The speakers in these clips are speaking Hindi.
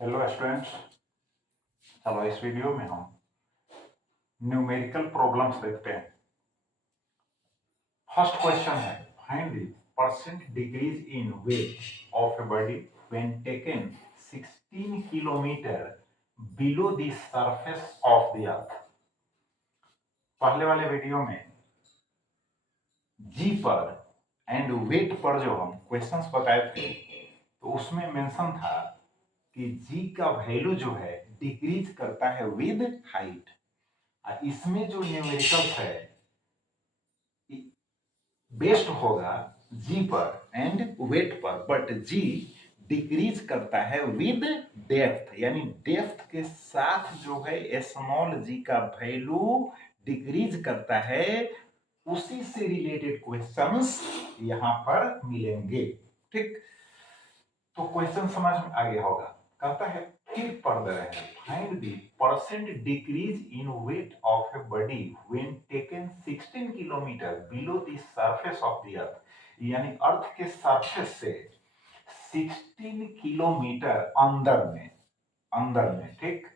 Hello students. चलो इस वीडियो में हम न्यूमेरिकल प्रॉब्लम्स देखते हैं। फर्स्ट क्वेश्चन है, find the percent decrease in weight of a body when taken 16 kilometre below the surface of the अर्थ। पहले वाले वीडियो में जी पर एंड वेट पर जो हम क्वेश्चंस बताए थे तो उसमें मेंशन था कि जी का वैल्यू जो है डिक्रीज करता है विद हाइट। इसमें जो न्यूमेरिकल्स है बेस्ड होगा जी पर एंड वेट पर, बट जी डिक्रीज करता है विद डेप्थ, यानी डेप्थ के साथ जो है स्मॉल जी का वैल्यू डिक्रीज करता है। उसी से रिलेटेड क्वेश्चंस यहां पर मिलेंगे। ठीक, तो क्वेश्चन समझ में आ गया होगा। कहता है फिर फर्दर है, find the percent decrease in weight of a body when taken 16 kilometre below the surface of the अर्थ, यानी अर्थ के सरफेस से 16 किलोमीटर अंदर में ठीक।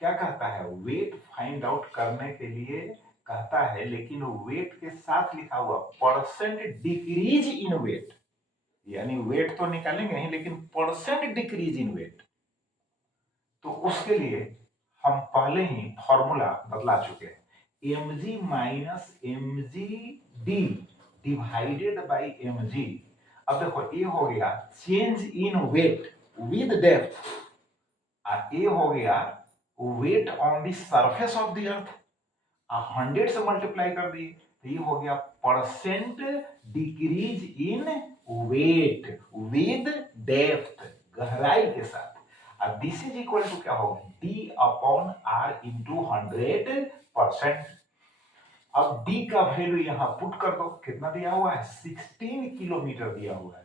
क्या कहता है, वेट फाइंड आउट करने के लिए कहता है, लेकिन वेट के साथ लिखा हुआ परसेंट डिक्रीज इन वेट, यानी वेट तो निकालेंगे ही लेकिन परसेंट डिक्रीज इन वेट। तो उसके लिए हम पहले ही फॉर्मूला बदला चुके हैं, m g minus m g d divided by m g. अब देखो ये हो गया change in weight with depth, और ये हो गया weight on the surface of the earth. 100 से मल्टीप्लाई कर दिए तो ये हो गया percent decrease in weight with depth, गहराई के साथ। और दिस इज इक्वल टू क्या होगा, डी अपॉन आर इंटू 100%। अब डी का वैल्यू यहां पुट कर दो, कितना दिया हुआ है 16 किलोमीटर दिया हुआ है।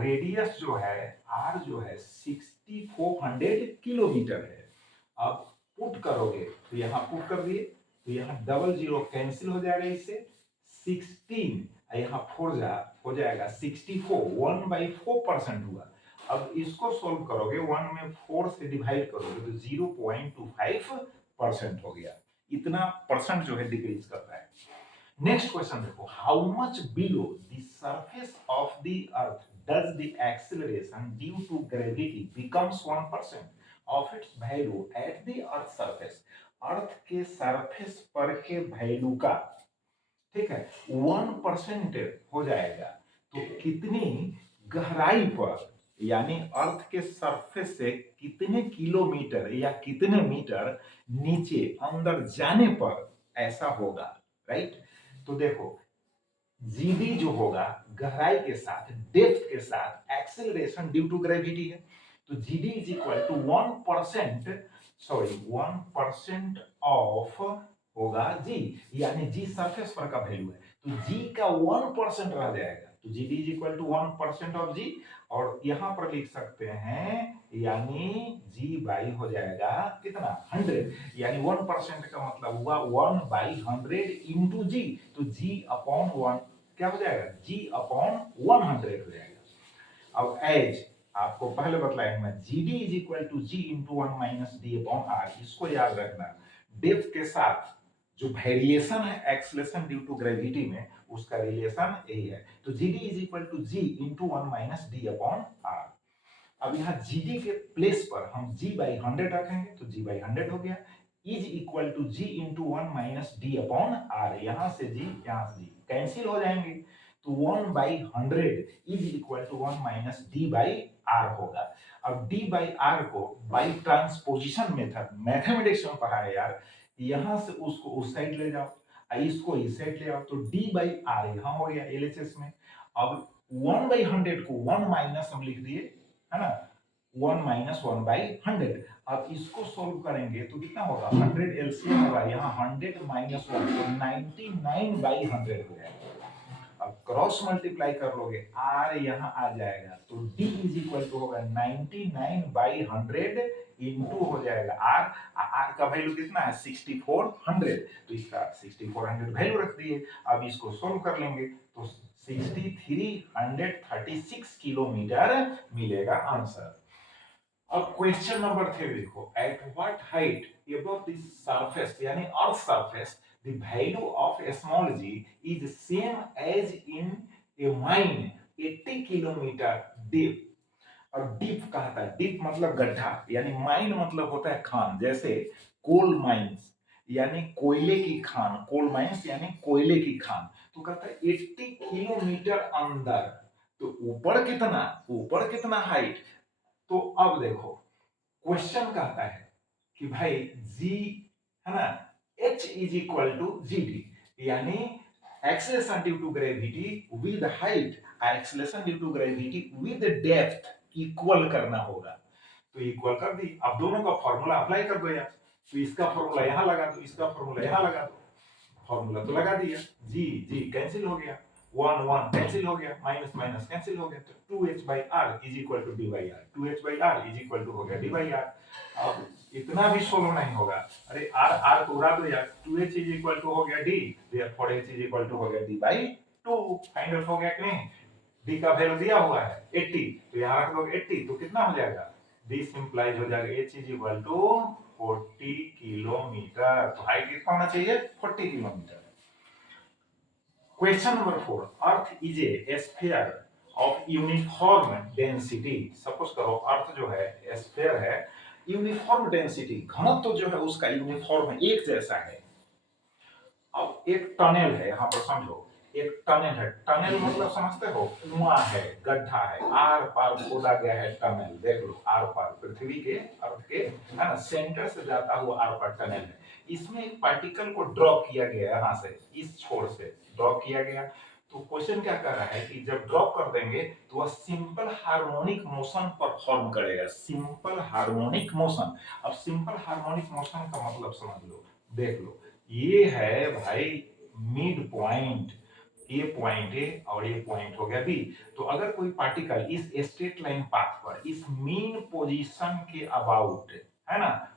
रेडियस जो है आर जो है 6400 किलोमीटर है। अब पुट करोगे तो यहां पुट कर दिए तो यहाँ डबल जीरो कैंसिल हो जाएगा, इससे 16 यहाँ 4 हो जाएगा 64, 1/4% हुआ। अब इसको सोल्व करोगे 1 में 4 से डिवाइड करोगे तो 0.25% हो गया। इतना परसेंट जो है डिक्रीज करता है। नेक्स्ट क्वेश्चन देखो, how much below the surface of the earth does the acceleration due to gravity becomes 1% of its value at the earth surface. Earth के सरफेस पर के वैल्यू का, ठीक है, 1% हो जाएगा तो कितनी गहराई पर, यानी अर्थ के सरफेस से कितने किलोमीटर या कितने मीटर नीचे अंदर जाने पर ऐसा होगा, राइट। तो देखो जीडी जो होगा गहराई के साथ डेप्थ के साथ एक्सेलरेशन ड्यू टू ग्रेविटी है, तो GD is equal to 1% of होगा जी, यानी जी सरफेस पर का वैल्यू है तो जी का 1% रह जाएगा, तो GD is equal to 1% of g. और यहां पर लिख सकते हैं यानी जी बाई हो जाएगा कितना 100, यानी 1% का मतलब हुआ 1/100 इंटू जी, तो जी अपॉन 1 क्या हो जाएगा, जी अपॉन 100 हो जाएगा। अब एज आपको पहले बतलाया मैं, g d is equal to g into 1 minus d upon r, इसको याद रखना। डेप्थ के साथ जो वेरिएशन है एक्सलेशन ड्यू टू ग्रेविटी में, उसका रिलेशन यही है। तो g d is equal to g into 1 minus d upon r. अब यहाँ जीडी के प्लेस पर हम जी बाई 100 रखेंगे तो जी बाई 100 हो गया, is equal to g into 1 minus d upon r. यहां से जी यहां से जी कैंसिल हो जाएंगे तो 1/100 is equal to 1 minus d by r होगा। अब डी बाई आर को बाई ट्रांसपोजिशन मेथड मैथमेटिक्स में पढ़ा है यार, यहां से उसको उस साइड ले जाओ, इसको इस साइड ले आओ, तो डी बाई आर यहां हो गया एलएचएस में। अब 1/100 को 1 माइनस हम लिख दिए, है ना, 1 माइनस 1/100। अब इसको सोल्व करेंगे तो कितना होगा, 100 एलसीएम होगा, यहाँ 100 माइनस 1 तो 99/100 हो जाएगा। अब क्रॉस मल्टीप्लाई कर लोगे आर यहाँ आ जाएगा तो डी इज इक्वल टू होगा 99/100 इंटू हो जाएगा आर, आर का वैल्यू कितना है 6400, तो इसका 6400 वैल्यू रख दिए। अब इसको सोल्व कर लेंगे तो 6336 किलोमीटर मिलेगा आंसर। अब क्वेश्चन नंबर 3 देखो, at what height above the surface यानी earth surface the value of small g is same as in a mine 80 kilometre deep। और डीप कहता है, डीप मतलब गड्ढा, यानी माइन मतलब होता है खान, जैसे कोल माइंस यानी कोयले की खान, कोल माइंस यानी कोयले की खान। तो कहता है 80 किलोमीटर अंदर। तो ऊपर कितना हाइट। तो अब देखो क्वेश्चन कहता है कि भाई जी, है ना, h is equal to g d, यानी acceleration due to gravity with height, acceleration due to gravity with depth equal करना होगा। तो इक्वल कर दी। अब दोनों का फॉर्मूला अप्लाई कर दो यार। तो इसका फॉर्मूला यहां लगा दो, इसका फॉर्मूला यहां लगा दो। फॉर्मूला तो लगा दिया, जी जी कैंसिल हो गया, 1 1 कैंसिल हो गया, माइनस माइनस कैंसिल हो गया। तो 2h/r is equal to d/r, 2h/r is equal to हो गया d/r। अब इतना भी सोलो नहीं होगा, अरे r r को उड़ा दो यार, 2h इज इक्वल टू हो गया d, therefore h is equal to हो गया d/2। फाइंड हो गया कि नहीं। d का वैल्यू दिया हुआ है 80, तो यहां रख दो 80, तो कितना हो जाएगा, दिस इंप्लाइज हो जाएगा h is equal to 40 kilometre. तो हाइट कितना होना चाहिए, 40 kilometre. Question number 4, earth is a sphere of uniform density. Suppose करो अर्थ जो है स्फीयर है, यूनिफॉर्म डेंसिटी, घनत्व तो जो है उसका यूनिफॉर्म है, एक जैसा है। अब एक टनल है, यहाँ पर समझो, एक टनल है। टनल मतलब समझते हो, कुआं है, गड्ढा है, आर पार खोदा गया है टनल। देख लो आर पार पृथ्वी के, अर्थ के, है ना, सेंटर से जाता हुआ आर पार टनल है। इसमें एक पार्टिकल को ड्रॉ किया गया है, यहाँ से इस छोर से ड्रॉ किया गया। तो क्वेश्चन क्या कर रहा है कि जब ड्रॉप कर देंगे तो वह सिंपल हार्मोनिक मोशन परफॉर्म करेगा, सिंपल हार्मोनिक मोशन। अब सिंपल हार्मोनिक मोशन का मतलब समझ लो, देख लो, ये है भाई मिड पॉइंट, ये पॉइंट ए और ये पॉइंट हो गया बी। तो अगर कोई पार्टिकल इस स्ट्रेट लाइन पाथ पर इस मीन पोजीशन के अबाउट, है ना,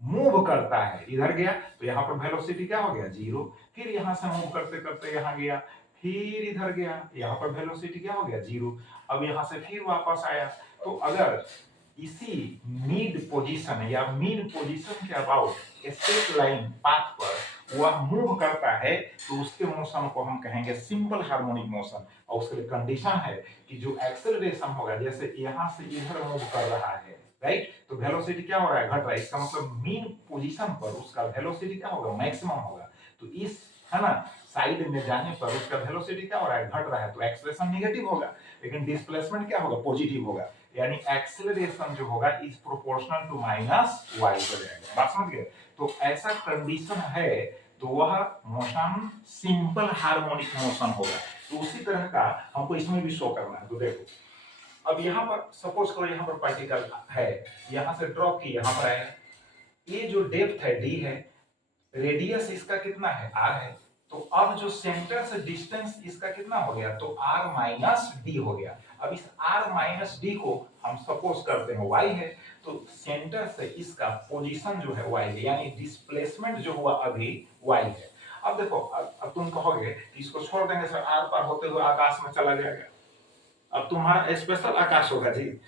मूव करता है, इधर गया तो यहाँ पर वेलोसिटी क्या हो गया, 0। फिर यहाँ से मूव करते करते यहाँ गया, फिर इधर गया, यहाँ पर वेलोसिटी क्या हो गया, 0। अब यहाँ से फिर वापस आया। तो अगर इसी मिड पोजीशन या मीन पोजीशन के अबाउट स्ट्रेट लाइन पाथ पर वह मूव करता है, तो उसके मोशन को हम कहेंगे सिंपल हार्मोनिक मोशन। और उसके लिए कंडीशन है कि जो एक्सेलरेशन होगा, जैसे यहाँ से इधर मूव कर रहा है, राइट, तो वेलोसिटी क्या हो रहा है, घट रहा है। इसका मतलब मीन पोजीशन पर उसका वेलोसिटी क्या होगा, मैक्सिमम होगा। तो इस, है ना, साइड में जाने पर उसका वेलोसिटी क्या हो रहा है, घट रहा है, तो एक्सेलरेशन नेगेटिव होगा, लेकिन डिस्प्लेसमेंट क्या होगा, पॉजिटिव होगा। यानी एक्सेलरेशन जो होगा is proportional to minus y हो जाएगा। बात समझ गए। तो ऐसा कंडीशन है तो वह मोशन सिंपल हार्मोनिक मोशन होगा। तो उसी तरह का हमको इसमें भी शो करना है। तो देखो अब यहाँ पर सपोज करो, यहाँ पर पार्टिकल है, यहाँ से ड्रॉप की यहाँ पर आया, ये जो डेप्थ है डी है, रेडियस इसका कितना है, आर है। तो अब जो सेंटर से डिस्टेंस इसका कितना हो गया, तो आर माइनस डी हो गया। अब इस आर माइनस डी को हम सपोज करते हैं वाई है, तो सेंटर से इसका पोजीशन जो है वाई है, यानी डिस्प्लेसमेंट जो हुआ अभी वाई है। अब देखो, अब तुम कहोगे कि इसको छोड़ देंगे सर, आर पार होते हुए आकाश में चला जाएगा। अब तुम्हारा स्पेशल आकाश होगा जी।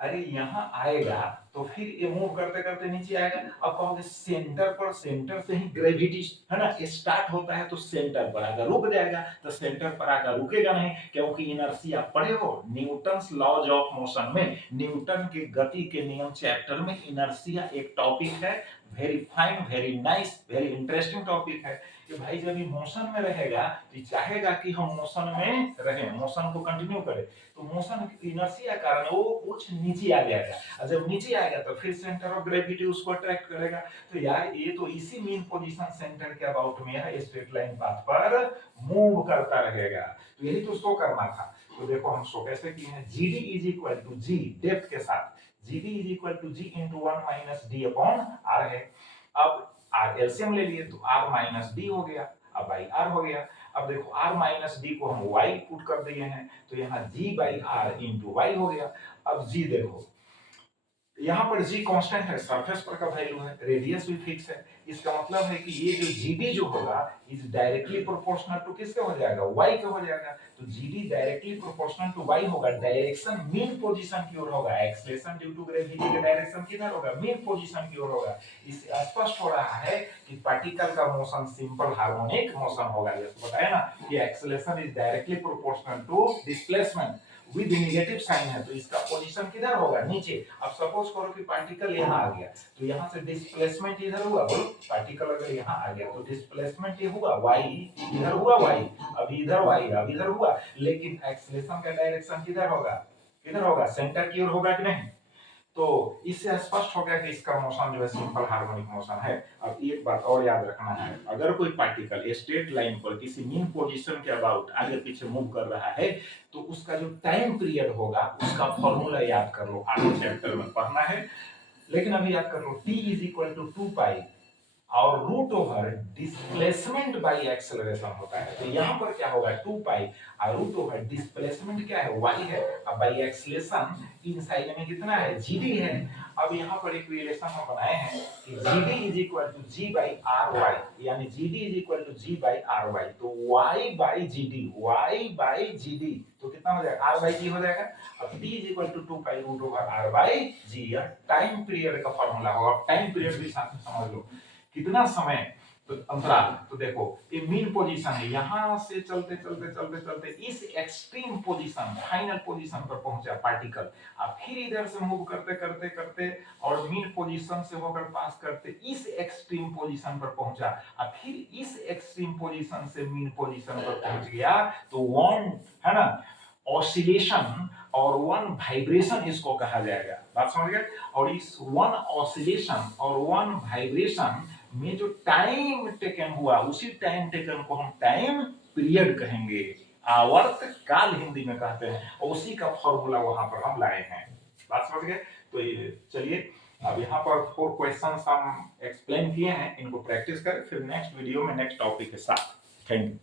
अरे यहाँ आएगा तो फिर ये मूव करते करते नीचे आएगा। अब कहोगे सेंटर पर, सेंटर से ही ग्रेविटी, है ना, स्टार्ट होता है, तो सेंटर पर आकर रुक जाएगा। तो सेंटर पर आकर रुकेगा नहीं, क्योंकि इनर्शिया पढ़े हो न्यूटन्स लॉज ऑफ मोशन में, न्यूटन के गति के नियम चैप्टर में इनर्शिया एक टॉपिक है। Very fine, very nice, very interesting topic है कि भाई जब ये मोशन में रहेगा तो चाहेगा कि हम मोशन में रहें, मोशन को कंटिन्यू करें। तो मोशन इनर्शिया कारण वो कुछ नीचे आ जाएगा, और जब नीचे आएगा तो फिर सेंटर ऑफ ग्रेविटी उसको अट्रैक्ट करेगा। तो यार ये तो इसी मीन पोजीशन सेंटर के अबाउट में है, स्ट्रेट लाइन पाथ पर मूव करता रहेगा। तो यही तो शो करना था। तो देखो हम शो कैसे किए हैं, g d is equal to g depth के साथ, g d is equal to g into 1 minus d upon r है। अब आर एलसीएम ले लिए तो आर माइनस डी हो गया, अब बाई आर हो गया। अब देखो आर माइनस डी को हम y पुट कर दिए हैं, तो यहाँ g by r into y हो गया। अब g देखो, यहाँ पर g कांस्टेंट है, सरफेस पर का वैल्यू है, रेडियस भी फिक्स है, इसका मतलब है कि ये जो जीडी जो होगा इज डायरेक्टली प्रोपोर्शनल टू किसके हो जाएगा, वाई के हो जाएगा। तो g d directly proportional to y होगा, डायरेक्शन मीन पोजीशन की ओर होगा, एक्सेलरेशन ड्यू टू ग्रेविटी का डायरेक्शन किधर होगा, मीन पोजीशन की ओर होगा। इससे स्पष्ट हो रहा है कि पार्टिकल का मोशन सिंपल हार्मोनिक मोशन होगा। जैसे बताया ना कि acceleration is directly proportional to displacement with negative sign है, तो इसका पोजीशन किधर होगा, नीचे। अब सपोज करो कि पार्टिकल यहाँ आ गया, तो यहाँ से डिस्प्लेसमेंट इधर हुआ, बोलो पार्टिकल अगर यहाँ आ गया तो डिस्प्लेसमेंट ये हुआ y, इधर हुआ y, अभी इधर y, अब इधर हुआ, लेकिन एक्सेलरेशन का डायरेक्शन किधर होगा, किधर होगा, सेंटर की ओर होगा कि नहीं। तो इससे स्पष्ट हो गया कि इसका मोशन जो है सिंपल हार्मोनिक मोशन है। अब एक बात और याद रखना है, अगर कोई पार्टिकल स्ट्रेट लाइन पर किसी मीन पोजीशन के अबाउट आगे पीछे मूव कर रहा है तो उसका जो टाइम पीरियड होगा उसका फॉर्मूला याद कर लो, आगे चैप्टर में पढ़ना है, लेकिन अभी याद कर लो t is equal to 2 pi और root over displacement by acceleration होता है। तो यहाँ पर क्या होगा 2 पाई और रूट ओवर डिस्प्लेसमेंट क्या है, y है, अब बाय एक्सेलरेशन इनसाइड में कितना है, gd है। अब यहाँ पर एक रिलेशन हम बनाए हैं कि gd is equal to g by ry, यानी gd is equal to g by ry, तो y बाई gd तो कितना हो जाएगा, r बाई g हो जाएगा। अब t is equal to 2 pi root over r by g, यह टाइम पीरियड का फॉर्मूला होगा। टाइम पीरियड भी साथ में समझ लो कितना समय, तो अंतराल। तो देखो ये मीन पोजीशन है, यहां से चलते चलते चलते चलते इस एक्सट्रीम पोजीशन फाइनल पोजीशन पर पहुंचा पार्टिकल, अब फिर इधर से मूव करते करते करते और मीन पोजीशन से होकर पास करते इस एक्सट्रीम पोजीशन पर पहुंचा, अब फिर इस एक्सट्रीम पोजीशन से मीन पोजीशन पर पहुंच गया। तो वन है ना ऑसिलेशन और वन वाइब्रेशन इसको कहा जाएगा, बात समझ गए। और इस वन ऑसिलेशन और वन वाइब्रेशन में जो टाइम टेकन हुआ उसी टाइम टेकन को हम टाइम पीरियड कहेंगे, आवर्त काल हिंदी में कहते हैं, और उसी का फॉर्मूला वहां पर हम लाए हैं, बात समझ गए। तो ये चलिए अब यहाँ पर 4 क्वेश्चंस हम एक्सप्लेन किए हैं, इनको प्रैक्टिस करें, फिर नेक्स्ट वीडियो में नेक्स्ट टॉपिक के साथ। Thank you.